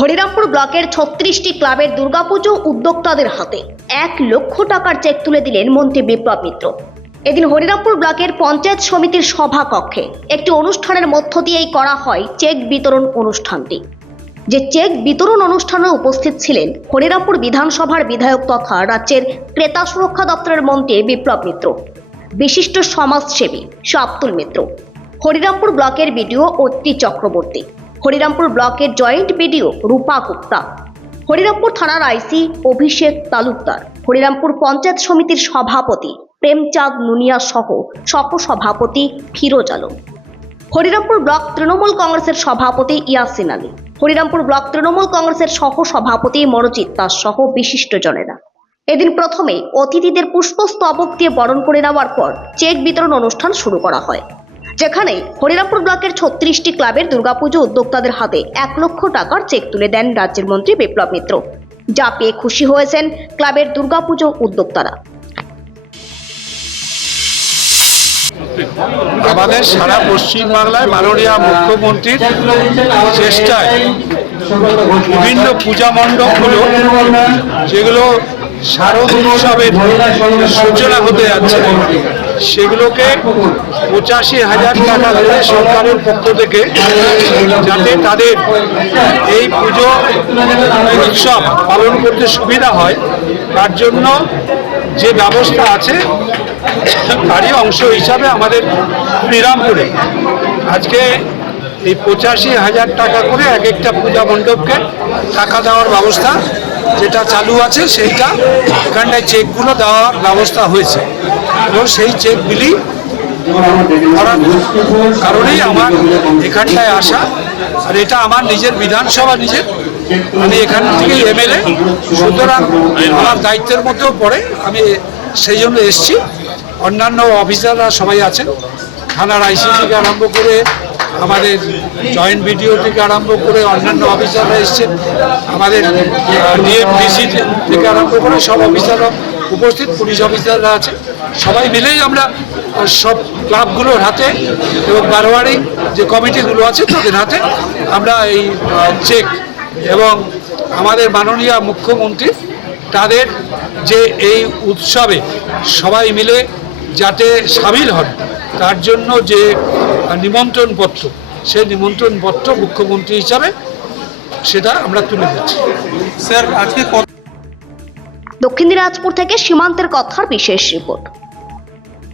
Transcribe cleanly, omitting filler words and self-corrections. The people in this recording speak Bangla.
হরিরামপুর ব্লকের 36টি ক্লাবের দুর্গাপুজো উদ্যোক্তাদের হাতে 1 লক্ষ টাকার চেক তুলে দিলেন মন্ত্রী বিপ্লব মিত্র। এদিন হরিরামপুর ব্লকের পঞ্চায়েত সমিতির সভাকক্ষে একটি অনুষ্ঠানের মধ্য দিয়েই করা হয় চেক বিতরণ অনুষ্ঠানটি। যে চেক বিতরণ অনুষ্ঠানে উপস্থিত ছিলেন হরিরামপুর বিধানসভার বিধায়ক তথা রাজ্যের ক্রেতা সুরক্ষা দপ্তরের মন্ত্রী বিপ্লব মিত্র, বিশিষ্ট সমাজসেবী শাব্দুল মিত্র, হরিরামপুর ব্লকের বিডিও অত্রি চক্রবর্তী, হরিরামপুর ব্লকের জয়েন্ট বিডিও রূপা গুপ্তা, হরিরামপুর থানার আইসি অভিষেক তালুকদার, হরিরামপুর পঞ্চায়েত সমিতির সভাপতি প্রেমচাঁদ নুনিয়া সহ সহসভাপতি ফিরোজ আলম, হরিরামপুর ব্লক তৃণমূল কংগ্রেসের সভাপতি ইয়াসিন আলী, হরিরামপুর ব্লক তৃণমূল কংগ্রেসের সহসভাপতি মনোজিৎ দাস সহ বিশিষ্টজনেরা। এদিন প্রথমে অতিথিদের পুষ্পস্তবক দিয়ে বরণ করে নেওয়ার পর চেক বিতরণ অনুষ্ঠান শুরু করা হয়, যেখানে হরিরামপুর ব্লকের 36টি ক্লাবের দুর্গাপুজো উদ্যোক্তাদের হাতে 1 লক্ষ টাকার চেক তুলে দেন রাজ্যের মন্ত্রী বিপ্লব মিত্র, যা পেয়ে খুশি হয়েছেন ক্লাবের দুর্গাপুজো উদ্যোক্তারা। আমাদের সারা পশ্চিমবাংলায় মাননীয় মুখ্যমন্ত্রীর চেষ্টায় বিভিন্ন পূজা মণ্ডপগুলো যেগুলো শারদ উৎসবের সূচনা হতে যাচ্ছে সেগুলোকে 85,000 টাকা করে সরকারের পক্ষ থেকে, যাতে তাদের এই পুজো উৎসব পালন করতে সুবিধা হয় তার জন্য যে ব্যবস্থা আছে তারই অংশ হিসাবে আমাদের শ্রীরামপুরে আজকে এই 85,000 টাকা করে এক একটা পূজা মণ্ডপকে টাকা দেওয়ার ব্যবস্থা যেটা চালু আছে, সেইটা এখানটায় চেকগুলো দেওয়ার ব্যবস্থা হয়েছে এবং সেই চেক বিলি করার কারণেই আমার এখানটায় আসা। আর এটা আমার নিজের বিধানসভা, আমি এখান থেকে এমএলএ, সুতরাং আমার দায়িত্বের মধ্যেও পড়ে, আমি সেই জন্য এসছি। অন্যান্য অফিসাররা সবাই আছেন, থানার আইসি থেকে আরম্ভ করে আমাদের জয়েন্ট বিডিও থেকে আরম্ভ করে অন্যান্য অফিসাররা এসছেন, আমাদের ডিএমডিসি থেকে আরম্ভ করে সব অফিসাররা উপস্থিত, পুলিশ অফিসাররা আছে। সবাই মিলেই আমরা সব ক্লাবগুলোর হাতে এবং বারোয়ারি যে কমিটিগুলো আছে তাদের হাতে আমরা এই চেক এবং আমাদের মাননীয় মুখ্যমন্ত্রী তাদের যে এই উৎসবে সবাই মিলে যাতে সামিল হন তার জন্য যে নিমন্ত্রণপত্র, সেই নিমন্ত্রণপত্র মুখ্যমন্ত্রী হিসাবে সেটা আমরা তুলে দিচ্ছি। স্যার, আজকে দক্ষিণ দিনাজপুর থেকে সীমান্তের কথার বিশেষ রিপোর্ট।